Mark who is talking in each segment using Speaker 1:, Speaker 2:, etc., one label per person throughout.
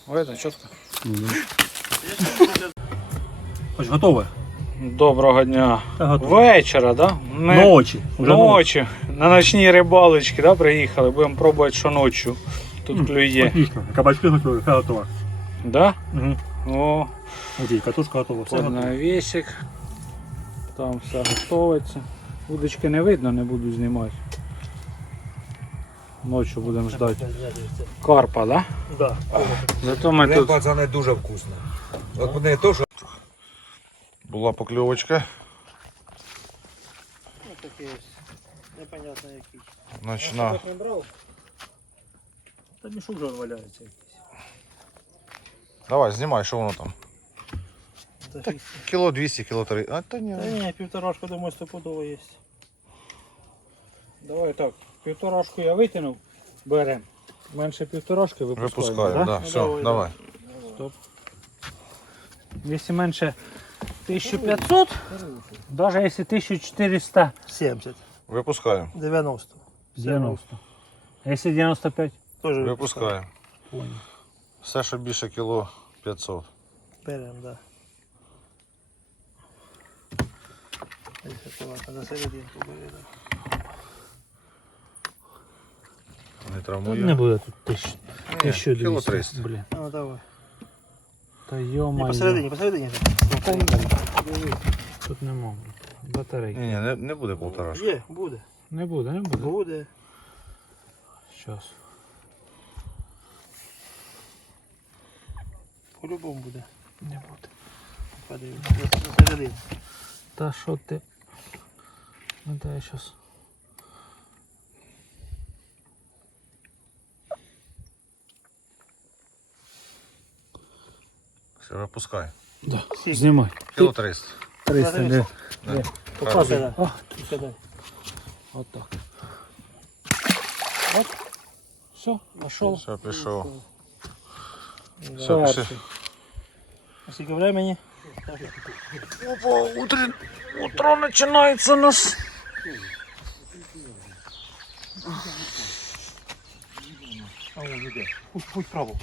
Speaker 1: Видно, чітко.
Speaker 2: Хоч готове?
Speaker 1: Доброго дня.
Speaker 2: Готове.
Speaker 1: Вечора, да? Ми
Speaker 2: Ночі. Уже
Speaker 1: ночі. На ночні рибалочки, да, приїхали. Будемо пробувати, що ночі тут клює.
Speaker 2: Отлично. Кабачки готові, все готово.
Speaker 1: Да?
Speaker 2: Угу.
Speaker 1: О,
Speaker 2: Окей, катушка готова, все
Speaker 1: под
Speaker 2: готово.
Speaker 1: навісик. Там все готовиться. Удочки не видно, не буду знімати. Ночі будемо ждати карпа, да?
Speaker 2: Да.
Speaker 1: Зато ми тут...
Speaker 3: Пацани дуже вкусно. От не то, що
Speaker 4: Була покльовочка.
Speaker 2: Ось такий ось. Непонятно який.
Speaker 4: Ночна.
Speaker 2: Не брав? Та мішок вже валяється якийсь.
Speaker 4: Давай, знімай, що воно там.
Speaker 2: Та
Speaker 4: Кіло 200, кіло 3. А то ні.
Speaker 2: ні, півторашка, думаю, стопудово є.
Speaker 1: Давай так, півторашку я витягнув, беремо. Менше півторашки випускаємо.
Speaker 4: Випускаємо,
Speaker 1: да?
Speaker 4: да. Все, давай.
Speaker 1: Стоп. Якщо менше 1500, навіть якщо 1400,
Speaker 2: 70.
Speaker 4: Випускаємо.
Speaker 2: 90.
Speaker 1: 90. А якщо 95?
Speaker 2: Теж
Speaker 4: Випускаємо.
Speaker 2: Понял.
Speaker 4: Все, що більше кіло 500.
Speaker 2: Беремо, да. На серединку бери, да.
Speaker 4: Не
Speaker 1: Не
Speaker 4: травмує.
Speaker 1: буде тут 1000.
Speaker 4: Кіло 300.
Speaker 1: Блін.
Speaker 2: Ну, давай.
Speaker 1: Та
Speaker 2: Ні,
Speaker 1: йо-моє.
Speaker 2: посередині.
Speaker 1: Тут нема, блін. Батарейки.
Speaker 4: Ні, не буде полторашки.
Speaker 2: Є, буде.
Speaker 1: Не буде.
Speaker 2: Буде.
Speaker 1: Щас.
Speaker 2: По-любому буде.
Speaker 1: Не буде.
Speaker 2: Подивимось. На середині.
Speaker 1: Та що ти? Ну дай щас.
Speaker 4: Все, випускай.
Speaker 1: Да. Знімай.
Speaker 4: Кіло 300.
Speaker 1: 300, де?
Speaker 4: Да.
Speaker 2: Показуй, да.
Speaker 1: О,
Speaker 2: Сюди.
Speaker 1: от так. От. Все, пошел.
Speaker 4: Все, пішов. Все,
Speaker 1: Перший.
Speaker 4: пішли.
Speaker 2: А скільки времени?
Speaker 1: Опа, утро начинается у нас.
Speaker 2: А он іде. Путь право.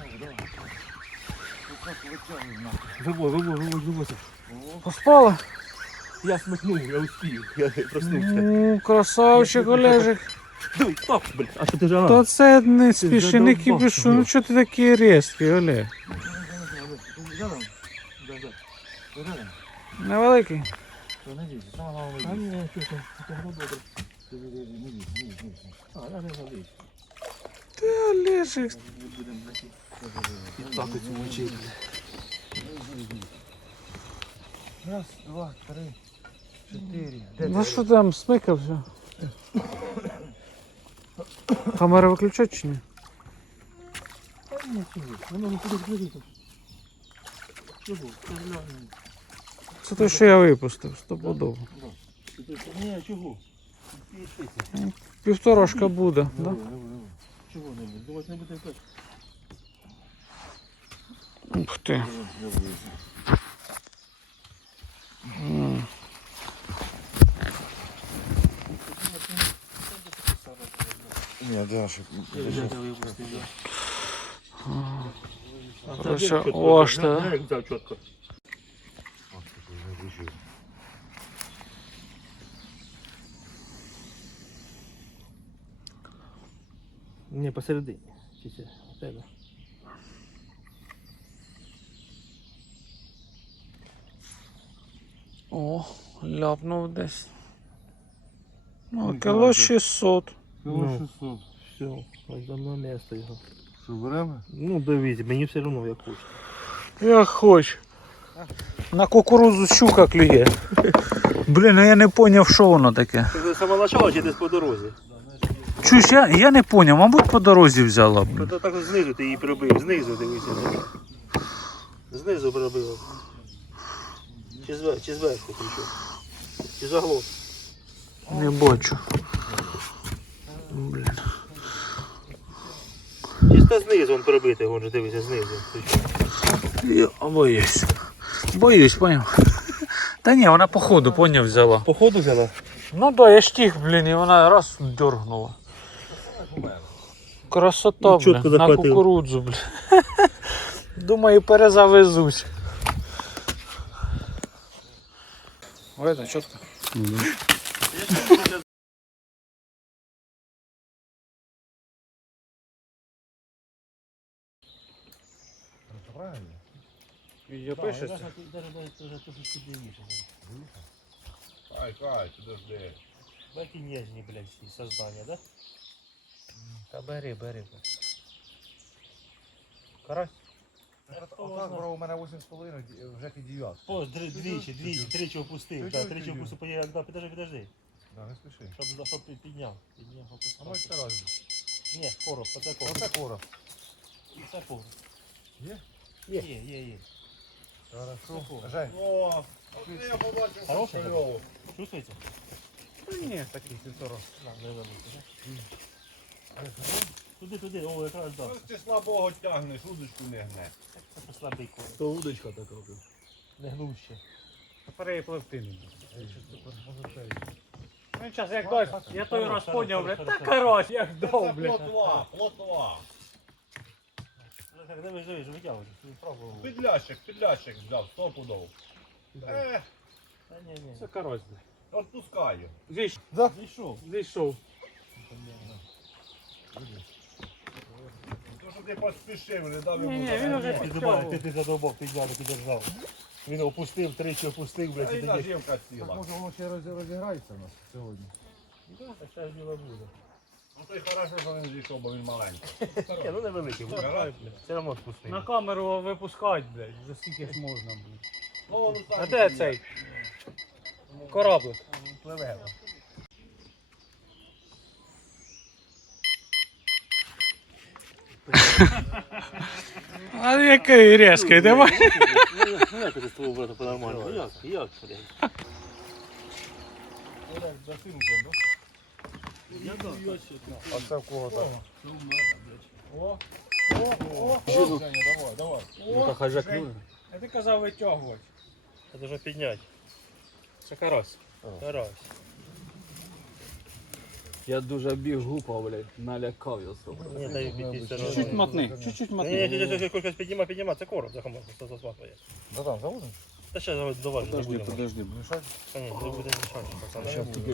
Speaker 2: Вивозь.
Speaker 1: Поспала?
Speaker 2: Я смикнув, я успів. Я проснувся.
Speaker 1: Ну, красавчик, Олежик.
Speaker 2: Дуй, стоп, блін. А що ти жала?
Speaker 1: Та це не спіши, не
Speaker 2: задовбав.
Speaker 1: кипішу. Ну чого ти такий різкий, Олег? Невеликий?
Speaker 2: А ні, що там? Добре.
Speaker 1: Ти, Олежик.
Speaker 2: Так оцю мочити.
Speaker 3: раз, два, три, чотири.
Speaker 1: Ну що там, смикався? Камера виключать чи ні?
Speaker 2: Воно не буде глядіти. Чого?
Speaker 1: Це те, що я випустив, стопудово.
Speaker 2: Ні, чого?
Speaker 1: Півторашка буде, да?
Speaker 2: Чого не буде? Думать не буде пити.
Speaker 1: Ух ти.
Speaker 4: Ні, да, щоб...
Speaker 1: Короче, ось так.
Speaker 2: Як взяв чітко. Ні, посередині. Чисто. Тебе.
Speaker 1: О, ляпнув десь. Ну, кіло 600.
Speaker 2: Ну, все, ось давно місто його.
Speaker 3: Що беремо?
Speaker 2: Ну, дивіться, мені все одно як хочеш.
Speaker 1: Як хоч. На кукурузу щука клює. Блін, а я не поняв, що воно таке.
Speaker 2: Це саме почало чи десь по дорозі?
Speaker 1: Чуєш, я не поняв, мабуть, по дорозі взяла. Блін.
Speaker 2: Це так знизу ти її пробив, знизу дивися. Знизу пробив. Чи зверху прийшов? Чи заглох?
Speaker 1: Не бачу. Блін.
Speaker 2: Чисто знизу він пробитий, вон же дивися, знизу.
Speaker 1: Я боюсь. Боюсь, поняв. Та ні, вона по ходу, поняв, взяла.
Speaker 2: Походу взяла?
Speaker 1: Ну да, я штіг, блін, і вона раз дергнула. Красота,
Speaker 2: Чітко
Speaker 1: блін, на
Speaker 2: захватив.
Speaker 1: кукурудзу, блін. Думаю, перезавезусь. Ой, это чітко.
Speaker 3: Правильно?
Speaker 1: Відео
Speaker 2: Даже трошки длинніше. Кай, подожди. Баки нежні, блядь, всі создання, да?
Speaker 1: Та бери. Карась?
Speaker 3: Отак, бро, у мене 8,5, вже під 9.
Speaker 2: О, тричі опустив, так, тричі опустив, подожди.
Speaker 3: Да, не спіши.
Speaker 2: Щоб підняв,
Speaker 3: А
Speaker 2: опустив.
Speaker 3: може це разом?
Speaker 2: Ні, короб, оце короб.
Speaker 3: Оце короб.
Speaker 2: Це короб.
Speaker 3: Є?
Speaker 2: Є.
Speaker 3: Хорошо. Жень.
Speaker 2: О, я побачив. Хороший? Чувствуєте?
Speaker 1: Ні, такий 1,5.
Speaker 2: На, не Туди, о, якраз так.
Speaker 5: Ти слабого тягнеш, удочку не гне.
Speaker 2: Це слабий короб.
Speaker 5: То удочка така.
Speaker 2: Не гнуще.
Speaker 1: Перепливти не Ну, зараз як
Speaker 2: Хорош,
Speaker 1: дощ, я той раз
Speaker 2: хорош,
Speaker 1: поняв, блядь,
Speaker 2: хорош,
Speaker 1: та
Speaker 2: хорош.
Speaker 1: карась, як
Speaker 5: Це
Speaker 1: дав, блядь.
Speaker 5: плотва.
Speaker 2: Так, дивись, витягуй. Пробував.
Speaker 5: Підлящик взяв, стопудов.
Speaker 2: Та ні.
Speaker 1: Це карась, блядь.
Speaker 5: Відпускаю.
Speaker 2: Зійшов.
Speaker 5: То, що ти поспішив, не дав йому
Speaker 1: Ні, він
Speaker 5: загального.
Speaker 1: уже
Speaker 2: Ти здобав, ти задовбок підняв, піддержав. Він опустив, тричі опустив, блядь,
Speaker 5: А
Speaker 2: і
Speaker 5: й
Speaker 2: тоді.
Speaker 5: наживка
Speaker 3: Так
Speaker 5: ціла.
Speaker 3: може воно ще розіграється у нас сьогодні.
Speaker 2: Так ще ж діло буде.
Speaker 5: Ну то й хорошо, що він зійшов, бо він маленький.
Speaker 2: Ні, ну невеликий буде.
Speaker 5: Гаразд.
Speaker 2: Все одно спустив.
Speaker 1: На камеру випускать, блядь, за скільки ж можна, блядь.
Speaker 5: Ну,
Speaker 1: А де цей? Кораблик.
Speaker 2: Пливе.
Speaker 1: А який різкий, давай.
Speaker 2: Ну як ти з твого брата по-нормальному? Як, блядь?
Speaker 3: А це в кого так?
Speaker 2: Ну так хай клює.
Speaker 1: А ти казав витягувати.
Speaker 2: Це вже підняти.
Speaker 1: Це карась.
Speaker 2: Карась.
Speaker 6: Я дуже біг гупав, блядь, налякав його собі.
Speaker 2: Ні, дай піти.
Speaker 1: Чуть-чуть мотни, чуть-чуть мотни.
Speaker 2: Ні, кілька підніма, це короб, захватує.
Speaker 3: Да там, заводимо?
Speaker 2: Та ще давай, не будемо.
Speaker 6: Подожди.
Speaker 2: Та ні, не буде мішати, пацан.
Speaker 3: Щас тільки.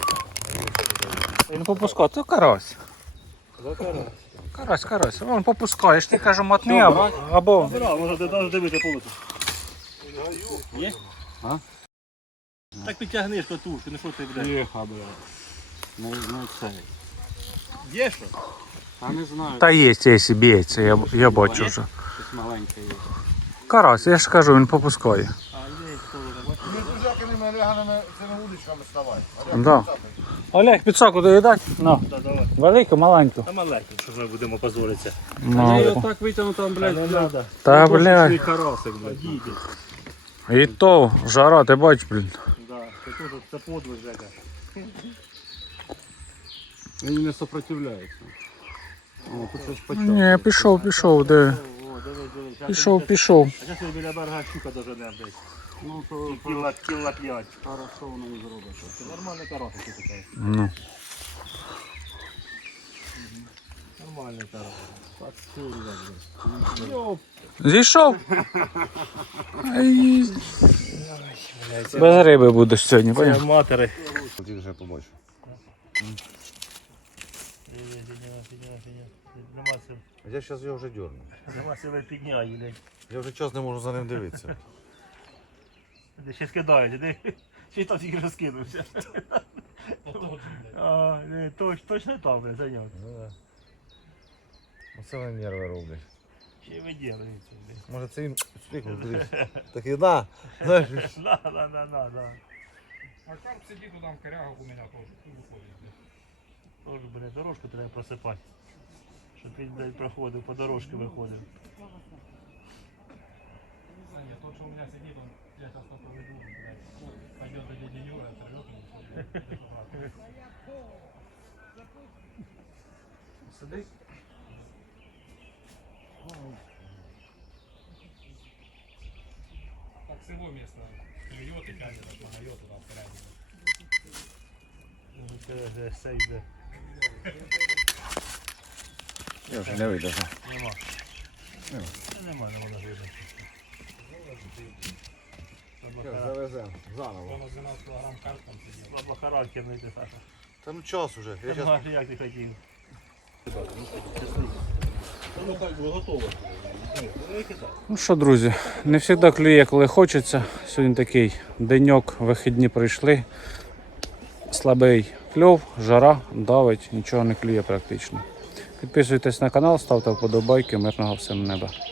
Speaker 1: Він попускав, то карась. Карась. Вон попускаєш, ти кажу, мотни або...
Speaker 2: Бра, може ти навіть дивити полоту. Є?
Speaker 6: А?
Speaker 2: Так підтягнеш катушку, не що ти, блядь.
Speaker 6: Тихо, блядь. Не цей.
Speaker 2: Є що?
Speaker 6: Та не знаю,
Speaker 1: Та є, б'ється, я бачу вже.
Speaker 6: щось маленьке є.
Speaker 1: Карась, я ж кажу, він попускає.
Speaker 2: А, є, хто не бачиш?
Speaker 3: Ми друзяками ляганими цими удочками ставай.
Speaker 1: Да. Олег, підсаку доїдать? На.
Speaker 2: Да, давай.
Speaker 1: Велику, маленьку.
Speaker 2: Та маленький, що ми будемо позоритися.
Speaker 6: Я його так витягну там, блядь,
Speaker 2: Не треба.
Speaker 1: Та, блядь.
Speaker 6: карасик, блядь.
Speaker 2: Діти.
Speaker 1: І то, жара, ти бачиш, блін.
Speaker 2: Да, це подвиг, Жека.
Speaker 6: Він не сопротивляється. О, тут щось почав.
Speaker 1: Ні, пішов, де.
Speaker 2: О, дивись.
Speaker 1: Пішов.
Speaker 2: А зараз ми біля берега щука доженемо десь.
Speaker 6: Ну, то
Speaker 2: Кіл на 5.
Speaker 6: хорошо воно і зробить.
Speaker 2: Це нормальний карасик, ти така.
Speaker 1: Ну.
Speaker 2: Нормальний карасик.
Speaker 6: Так, курва, блядь.
Speaker 1: Зійшов. Ай. Без риби будеш сьогодні,
Speaker 2: Це
Speaker 1: поняв?
Speaker 2: матери.
Speaker 3: Тільки вже побачу. Я зараз його вже дерну.
Speaker 2: Нема сили підняй, блядь.
Speaker 3: Я вже час не можу за ним дивитися.
Speaker 2: Де ще скидають, де ще там тільки розкинувся. А, точно там, блядь, зайняв.
Speaker 3: Оце вони нерви роблять.
Speaker 2: Ще й виділюється, блядь.
Speaker 3: Може це він спікнув, дивись. Такий, да. Знаєш,
Speaker 2: Да.
Speaker 1: А там сидить, там коряга у мене теж.
Speaker 2: Тоже, блядь, дорожку треба просипати. Щоб він, блядь, проходив, по дорожці виходив.
Speaker 1: Нет, тот, что у меня сидит, он, я сейчас на поведу, блядь, пойдет до дяди Юры, оторвет его. Сидись. Так с его места клюет и тянет, отмагает туда в коряге.
Speaker 2: Ну, це все йде.
Speaker 3: я вже не вийду.
Speaker 2: Нема. Немає, не можна жити.
Speaker 3: Завеземо заново.
Speaker 2: Воно 12 кг картом сидів. Треба характер знайти, Саша.
Speaker 3: Та ну час уже. Я
Speaker 2: Ти
Speaker 3: щас...
Speaker 2: знаєш, як ти хотів.
Speaker 5: Ну хай ви готові.
Speaker 1: Ну що, друзі, не завжди клює, коли хочеться. Сьогодні такий деньок, вихідні прийшли. Слабий кльов, жара, давить, нічого не клює практично. Підписуйтесь на канал, ставте вподобайки, мирного всім неба.